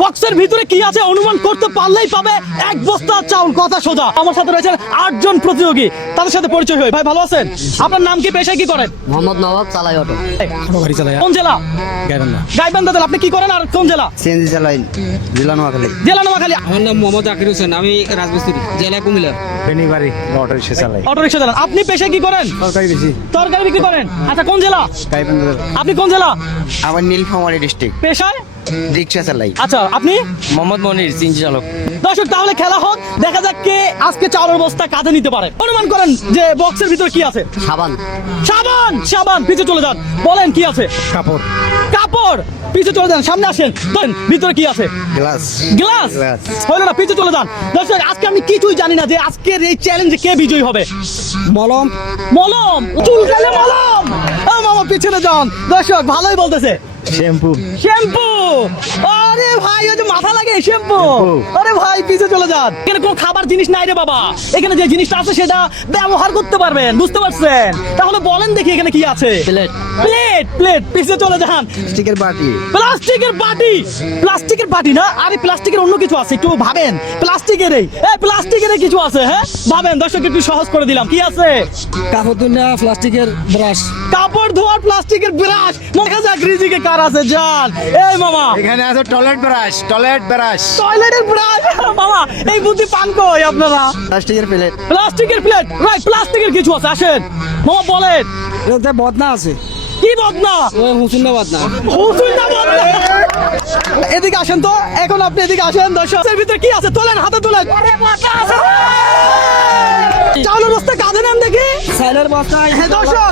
বক্সের ভিতরে কি আছে অনুমান করতে পারলেই পাবে এক বস্তা চাউল, কথা সোজা। আমার সাথে রয়েছেন 8 জন প্রতিযোগী, তাদের সাথে পরিচয় হই। ভাই ভালো আছেন? আপনার নাম কি, পেশায় কি করেন? মোহাম্মদ নবাব, চালাই অটো। গাড়ি চালায়। কোন জেলা? গাইবান্ধা। গাইবান্ধা। আপনি কি করেন আর কোন জেলা? সিএনজি চালাই, জেলা নোয়াখালী। জেলা নোয়াখালী। আমার নাম মোহাম্মদ জাকির হোসেন, আমি রাজমিস্ত্রি, জেলা কুমিল্লা। বেনিবাড়ি, অটো রিক্সা চালাই। অটো রিকশা চালান। আপনি পেশায় কি করেন? সরকারি বেশি। তরকারি বিক্রি করেন। আচ্ছা কোন জেলা? গাইবান্ধা। আপনি কোন জেলা? আমার নীলফামারী ডিস্ট্রিক্ট, পেশায়? রিক্সা চালাই। আচ্ছা আপনি? মোহাম্মদ মনির, সিএনজি চালক। দর্শক তাহলে খেলা হোক, দেখা যাক কে আজকে চাউলের বস্তা কাঁধে নিতে পারে। অনুমান করেন যে বক্সের ভিতরে কি আছে? সাবান। সাবান। সাবান। পিছে চলে যান, বলেন কি আছে? কাপড়। কাপড়। পিছে চলে যান, সামনে আসেন, বলেন ভিতরে কি আছে? গ্লাস। গ্লাস। গ্লাস। হলো না, পিছে চলে যান। দর্শক আজকে আমি কিছুই জানি না যে আজকের এই চ্যালেঞ্জে কে বিজয়ী হবে। মলম। মলম। চুলকালে মলম। ও মামা পিছনে যান। দর্শক ভালোই বলতেছে। শ্যাম্পু। শ্যাম্পু। আরে ভাই ওই যে মাথা লাগে শ্যাম্পু। আরে ভাই পিছে চলে যান। এখানে কোনো খাবার জিনিস নাই রে বাবা, এখানে যে জিনিসটা আছে সেটা ব্যবহার করতে পারবেন, বুঝতে পারছেন? তাহলে বলেন দেখি এখানে কি আছে? প্লেট। প্লেট। প্লেট। পিছে চলে যান। স্টিকের বাটি। প্লাস্টিকের বাটি। প্লাস্টিকের বাটি না, আরে প্লাস্টিকের অন্য কিছু আছে, একটু ভাবেন। প্লাস্টিকেরই প্লাস্টিকেরই কিছু আছে। হ্যাঁ ভাবেন, দর্শক একটু সহজ করে দিলাম। কি আছে? কাপড় ধোয়া প্লাস্টিকের ব্রাশ। কাপড় ধোয়ার প্লাস্টিকের ব্রাশ। দেখা যাক রিজিকে কার আছে, জান। এই মামা এখানে আছে টয়লেট ব্রাশ, টয়লেট ব্রাশ। টয়লেটের ব্রাশ। মামা এই বুদ্ধি পান কই আপনারা? প্লাস্টিকের প্লেট। প্লাস্টিকের প্লেট, রাইট। প্লাস্টিকের কিছু আছে, আসেন মামা বলেন। এতে বদনা আছে, কি বদনা? ওই হুসুন বদনা। হুজুর না বদনা। এদিকে আসেন তো, এখন আপনি এদিকে আসেন। দর্শকের ভিতরে কি আছে? তোলেন, হাতে তোলেন। চাউলের বস্তা কাঁধে নেন দেখি। সাইলের বস্তা। দর্শক